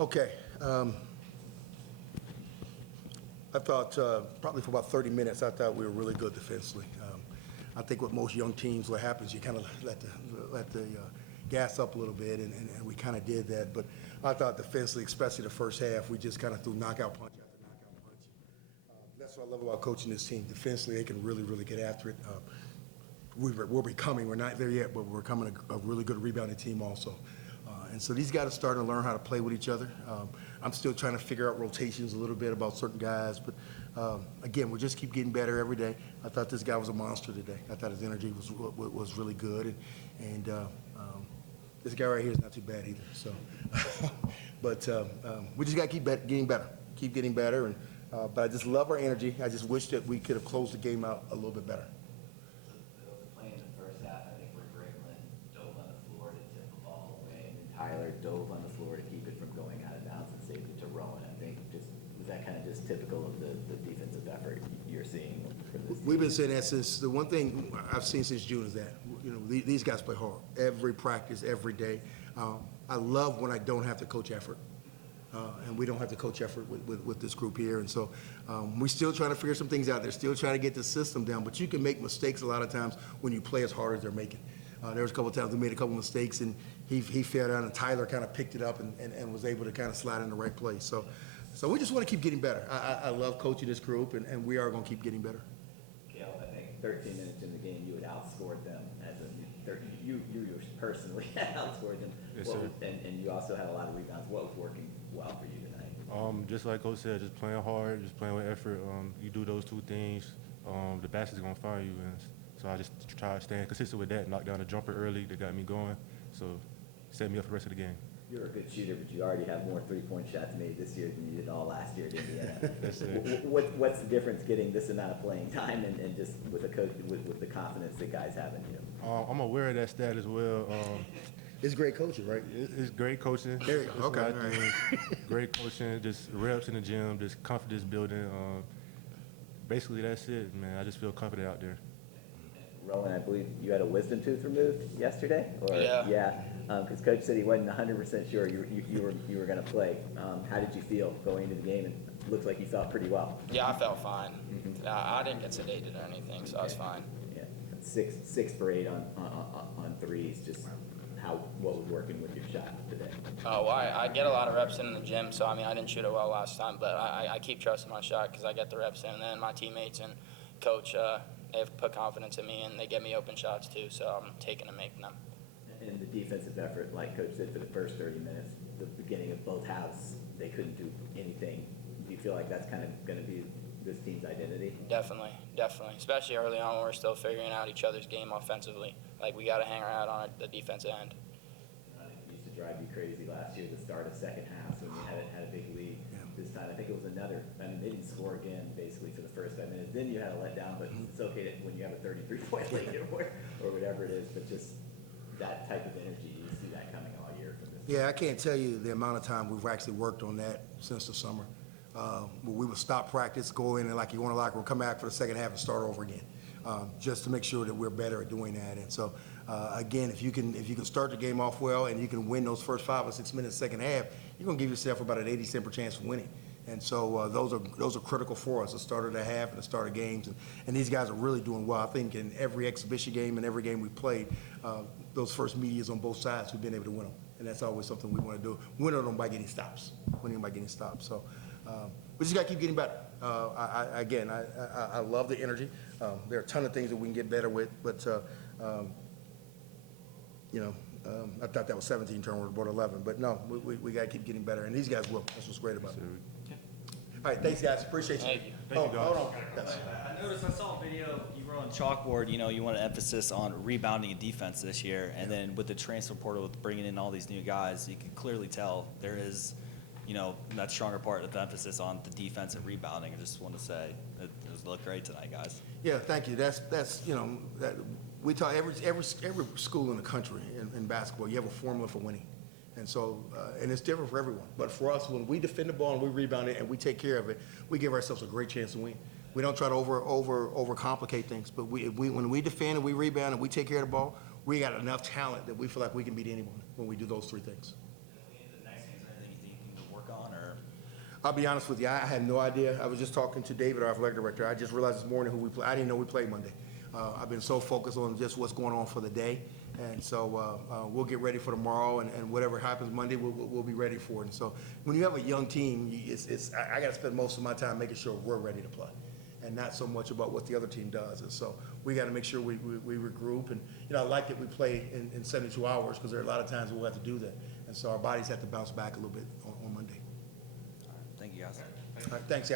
Okay. I thought probably for about 30 minutes, I thought we were really good defensively. I think with most young teams, what happens, you kind of let the gas up a little bit, and we kind of did that. But I thought defensively, especially the first half, we just kind of threw knockout punch after knockout punch. That's what I love about coaching this team. Defensively, they can really, really get after it. We're becoming, we're not there yet, but we're becoming a really good rebounding team also. And so these guys are starting to learn how to play with each other. I'm still trying to figure out rotations a little bit about certain guys, but again, we just keep getting better every day. I thought this guy was a monster today. I thought his energy was really good, and this guy right here is not too bad either. So, but we just got to keep getting better, and but I just love our energy. I just wish that we could have closed the game out a little bit better. Playing the first half, I think where Grayman dove on the floor to tip the ball away, and Tyler dove on the floor to keep it from going out of bounds and saved it to Rowan. I think was that kind of just typical of the defensive effort you're seeing for this team? We've been saying that since the one thing I've seen since June is that these guys play hard every practice, every day. I love when I don't have to coach effort. And we don't have to coach effort with this group here. And so we're still trying to figure some things out. They're still trying to get the system down. But you can make mistakes a lot of times when you play as hard as they're making. There was a couple of times we made a couple of mistakes, and he fell down, and Tyler kind of picked it up and was able to kind of slide in the right place. So we just want to keep getting better. I love coaching this group, and we are going to keep getting better. Kaleb, I think 13 minutes in the game, you had outscored them you personally had outscored them. Yes, sir. And you also had a lot of rebounds. What was working well for you tonight? Just like Coach said, just playing hard, just playing with effort. You do those two things, the basket's gonna find you. And so I just try to stay consistent with that. Knock down a jumper early that got me going. So set me up for the rest of the game. You're a good shooter, but you already have more three-point shots made this year than you did all last year at Indiana. Yes, sir. What's the difference getting this amount of playing time and just with a coach with the confidence that guys have in you? I'm aware of that stat as well. It's great coaching, right? It's great coaching. There you go. Okay. Right. Great coaching, just reps in the gym, just confidence building. Basically, that's it, man. I just feel confident out there. Rowan, I believe you had a wisdom tooth removed yesterday? Yeah. Because Coach said he wasn't 100% sure you were going to play. How did you feel going into the game? It looks like you felt pretty well. Yeah, I felt fine. I didn't get sedated or anything, so I was fine. Yeah, 6 for 8 on threes. Just what was working with your shot today? Oh, well, I get a lot of reps in the gym, so I mean I didn't shoot it well last time, but I keep trusting my shot because I get the reps in, and then my teammates and coach they've put confidence in me, and they get me open shots too, so I'm taking and making them. And the defensive effort, like Coach said, for the first 30 minutes, the beginning of both halves, they couldn't do anything. Do you feel like that's kind of going to be this team's identity? Definitely, especially early on when we're still figuring out each other's game offensively. Like we got to hang around on the defensive end. It used to drive you crazy last year, the start of second half, when you had a big lead. Yeah. This time, I think it was another. I mean, they didn't score again, basically, for the first 5 minutes. Then you had a letdown, but it's okay when you have a 33-point lead or whatever it is, but just that type of energy, you see that coming all year from this. Yeah, I can't tell you the amount of time we've actually worked on that since the summer. We would stop practice, go in and like you want to locker room, come back for the second half and start over again, just to make sure that we're better at doing that. And so, again, if you can start the game off well and you can win those first 5 or 6 minutes second half, you're going to give yourself about an 80% chance of winning. And so those are critical for us, the start of the half and the start of games. And these guys are really doing well. I think in every exhibition game and every game we played, those first medias on both sides, we've been able to win them. And that's always something we want to do. Win them by getting stops. So we just got to keep getting better. I love the energy. There are a ton of things that we can get better with, but I thought that was 17 turnovers, about 11. But no, we got to keep getting better, and these guys will. That's what's great about it. All right, thanks, guys. Appreciate you. Thank you. Thank you, guys. Hold on. I noticed, I saw a video, you wrote on chalkboard, you want an emphasis on rebounding and defense this year, and then with the transfer portal, with bringing in all these new guys, you can clearly tell there is, that stronger part of the emphasis on the defense and rebounding. I just want to say it looked great tonight, guys. Yeah, thank you. That's that we talk every school in the country in basketball. You have a formula for winning. And so, and it's different for everyone. But for us, when we defend the ball and we rebound it and we take care of it, we give ourselves a great chance to win. We don't try to overcomplicate things. But when we defend and we rebound and we take care of the ball, we got enough talent that we feel like we can beat anyone when we do those three things. The next games, I think you think you can I'll be honest with you, I had no idea. I was just talking to David, our athletic director. I just realized this morning who we play. I didn't know we played Monday. I've been so focused on just what's going on for the day. And so we'll get ready for tomorrow, and whatever happens Monday, we'll be ready for it. And so when you have a young team, I got to spend most of my time making sure we're ready to play, and not so much about what the other team does. And so we got to make sure we regroup. And I like that we play in 72 hours, because there are a lot of times we'll have to do that. And so our bodies have to bounce back a little bit on Monday. Thank you, guys. All right, thanks,